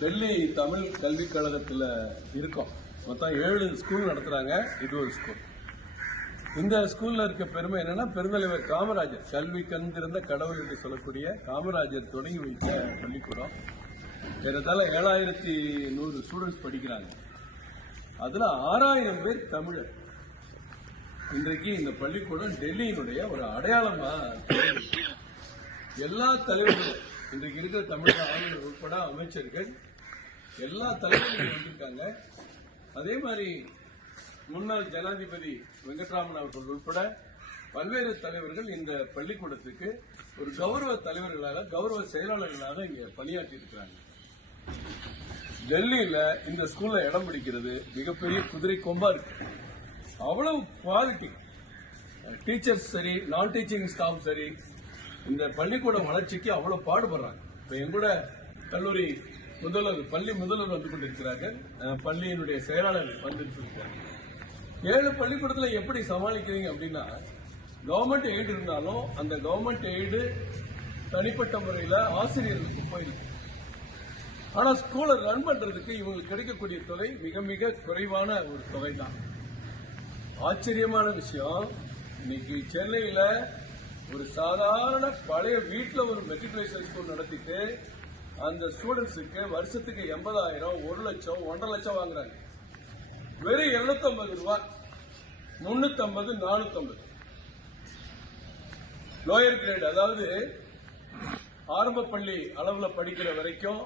டெல்லி தமிழ் கல்விக் கழகத்தில் இருக்கோம். மொத்தம் 7 ஸ்கூல் நடத்துறாங்க. இது ஒரு ஸ்கூல். இந்த ஸ்கூல்ல இருக்க பெருமை என்னன்னா, பெருந்தலைவர் காமராஜர், கல்வி கந்திருந்த கடவுள் என்று சொல்லக்கூடிய காமராஜர் தொடங்கி வைத்த பள்ளிக்கூடம். ஏறத்தாழ 7100 ஸ்டூடெண்ட்ஸ் படிக்கிறாங்க. அதுல 6000 பேர் தமிழர். இன்றைக்கு இந்த பள்ளிக்கூடம் டெல்லியினுடைய ஒரு அடையாளமா எல்லா தலைவர்களும், இன்றைக்கு இருக்கிற தமிழக ஆளுநர் உட்பட அமைச்சர்கள் எல்லா தலைவர்களும் வந்திருக்காங்க. அதே மாதிரி முன்னாள் ஜனாதிபதி வெங்கட்ராமன் அவர்கள் உட்பட பல்வேறு தலைவர்கள் இந்த பள்ளிக்கூடத்துக்கு ஒரு கௌரவ தலைவர்களாக, கௌரவ செயலாளர்களாக இங்க பணியாற்றி இருக்கிறாங்க. டெல்லியில இந்த ஸ்கூல்ல இடம் பிடிக்கிறது மிகப்பெரிய குதிரை கொம்பா இருக்கு. அவ்வளவு குவாலிட்டி, டீச்சர்ஸ் சரி, நான் டீச்சிங் ஸ்டாஃப் சரி, இந்த பள்ளிக்கூட வளர்ச்சிக்கு அவ்வளவு பாடுபடுறாங்க. இப்ப எங்கூட கல்லூரி முதல்வர், பள்ளி முதல்வர் வந்து கொண்டிருக்கிறார்கள், பள்ளியினுடைய செயலாளர் வந்திருக்கிறாங்க. 7 பள்ளிக்கூடத்துல எப்படி சமாளிக்கிறீங்க அப்படின்னா, கவர்மெண்ட் எய்டு இருந்தாலும் அந்த கவர்மெண்ட் எய்டு தனிப்பட்ட முறையில் ஆசிரியர்களுக்கு போயிருக்கு. ஆனா ஸ்கூலை ரன் பண்றதுக்கு இவங்களுக்கு கிடைக்கக்கூடிய தொகை மிக மிக குறைவான ஒரு தொகை தான். ஆச்சரியமான விஷயம், இன்னைக்கு சென்னையில ஒரு சாதாரண பழைய வீட்டுல ஒரு மெட்ரிகுலேஷன் ஸ்கூல் நடத்திட்டு அந்த ஸ்டூடெண்ட்ஸுக்கு வருஷத்துக்கு 80,000, 1 லட்சம், 1.5 லட்சம் வாங்குறாங்க. வெறும் 250 ரூபாய், 350, 450 லோயர் கிரேட், அதாவது ஆரம்ப பள்ளி அளவுல படிக்கிற வரைக்கும்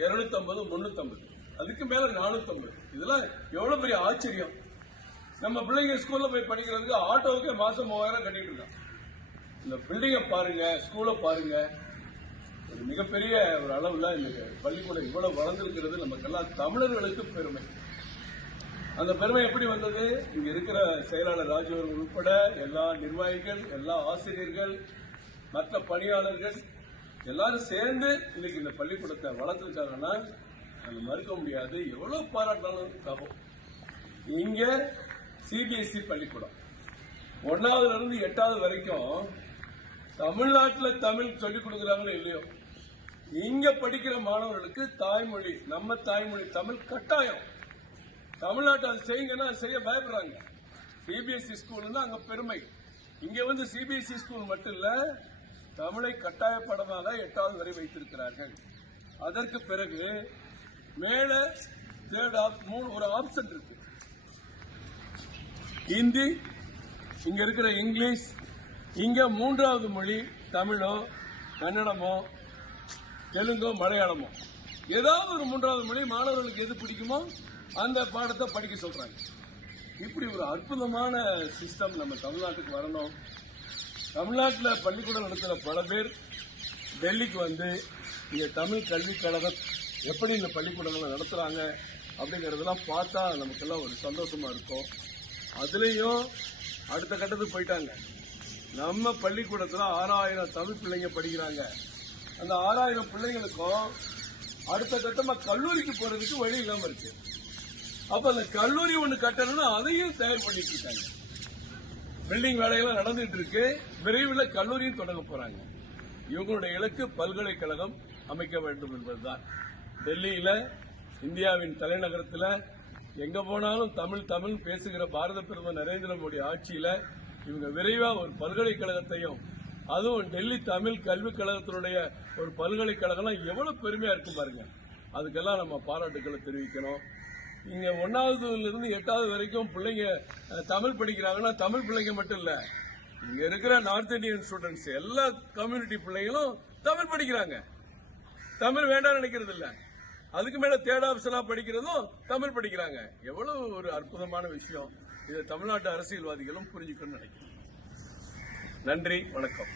250, 350, அதுக்கு மேல 450. இதெல்லாம் எவ்வளவு பெரிய ஆச்சரியம். நம்ம பிள்ளைங்க ஸ்கூல்ல போய் படிக்கிறதுக்கு ஆட்டோவுக்கு மாசம் 3000 கட்டிட்டு இருக்கான். இந்த பில்டிங்கை பாருங்க, ஸ்கூலை பாருங்க, ஒரு மிகப்பெரிய ஒரு அளவுல இந்த பள்ளிக்கூடம் இவ்வளவு வளர்ந்திருக்கிறது நமக்கெல்லாம் தமிழர்களுக்கு பெருமை. அந்த பெருமை எப்படி வந்தது? இங்க இருக்கிற செயலாளர் ராஜு அவர்கள் உட்பட எல்லா நிர்வாகிகள், எல்லா ஆசிரியர்கள், மற்ற பணியாளர்கள் எல்லாரும் சேர்ந்து இன்னைக்கு இந்த பள்ளிக்கூடத்தை வளர்த்திருக்காங்கன்னா அது மறுக்க முடியாது. எவ்வளவு பாராட்டினாலும் தகும். இங்க சிபிஎஸ்இ பள்ளிக்கூடம் 1ஆவதுல இருந்து 8ஆவது வரைக்கும் தமிழ்நாட்டில் தமிழ் சொல்லிக் கொடுக்கிறாங்களோ இல்லையோ, இங்க படிக்கிற மாணவர்களுக்கு தாய்மொழி, நம்ம தாய்மொழி தமிழ் கட்டாயம். தமிழ்நாட்டை அது செய்யுங்கன்னா செய்ய பயப்படுறாங்க. சிபிஎஸ்இ ஸ்கூல் அங்க பெருமை. இங்க வந்து சிபிஎஸ்இ ஸ்கூல் மட்டும் இல்ல, தமிழை கட்டாய பாடமாக 8ஆவது வரை வைத்திருக்கிறார்கள். அதற்கு பிறகு மேல ஒரு ஆப்ஷன் இருக்கு. ஹிந்தி, இங்க இருக்கிற இங்கிலீஷ், இங்க 3வது மொழி தமிழோ, கன்னடமோ, தெலுங்கோ, மலையாளமோ, ஏதாவது ஒரு 3வது மொழி மாணவர்களுக்கு எது பிடிக்குமோ அந்த பாடத்தை படிக்க சொல்றாங்க. இப்படி ஒரு அற்புதமான சிஸ்டம் நம்ம தமிழ்நாட்டுக்கு வரணும். தமிழ்நாட்டில் பள்ளிக்கூடம் நடத்துகிற பல பேர் டெல்லிக்கு வந்து இங்க தமிழ் கல்விக் கழகம் எப்படி இந்த பள்ளிக்கூடங்களை நடத்துறாங்க அப்படிங்கறதெல்லாம் பார்த்தா நமக்கெல்லாம் ஒரு சந்தோஷமா இருக்கும். அதுலயும் அடுத்த கட்டத்துக்கு போயிட்டாங்க. நம்ம பள்ளிக்கூடத்துல 6000 தமிழ் பிள்ளைங்க படிக்கிறாங்க. அந்த 6000 பிள்ளைங்களுக்கும் அடுத்த கட்டமா கல்லூரிக்கு போறதுக்கு வழி இல்லாம இருக்கு. அப்ப அந்த கல்லூரி ஒண்ணு கட்டணும்னா அதையும் தயார் பண்ணிட்டு இருக்காங்க. பில்டிங் வேலையெல்லாம் நடந்துட்டு இருக்கு. விரைவில் கல்லூரியும் தொடங்க போறாங்க. இவங்களுடைய இலக்கு பல்கலைக்கழகம் அமைக்க வேண்டும் என்பதுதான். டெல்லியில, இந்தியாவின் தலைநகரத்தில் எங்க போனாலும் தமிழ் தமிழ் பேசுகிற பாரத பிரதமர் நரேந்திர மோடி ஆட்சியில இவங்க விரைவா ஒரு பல்கலைக்கழகத்தையும், அதுவும் டெல்லி தமிழ் கல்விக் கழகத்தினுடைய ஒரு பல்கலைக்கழகம் எவ்வளவு பெருமையா இருக்கு பாருங்க. அதுக்கெல்லாம் நம்ம பாராட்டுக்களை தெரிவிக்கணும். இங்க 1ஆவதுல இருந்து 8ஆவது வரைக்கும் பிள்ளைங்க தமிழ் படிக்கிறாங்கன்னா தமிழ் பிள்ளைங்க மட்டும் இல்ல, இங்க இருக்கிற நார்த் இந்தியன் ஸ்டூடெண்ட்ஸ் எல்லா கம்யூனிட்டி பிள்ளைகளும் தமிழ் படிக்கிறாங்க. தமிழ் வேண்டாம் நினைக்கிறது இல்ல, அதுக்கு மேல தேர்ட் ஆப்ஷனா படிக்கிறதும் தமிழ் படிக்கிறாங்க. எவ்வளவு ஒரு அற்புதமான விஷயம். இதை தமிழ்நாட்டு அரசியல்வாதிகளும் புரிஞ்சுக்கணும்னு நினைக்கிறேன். நன்றி, வணக்கம்.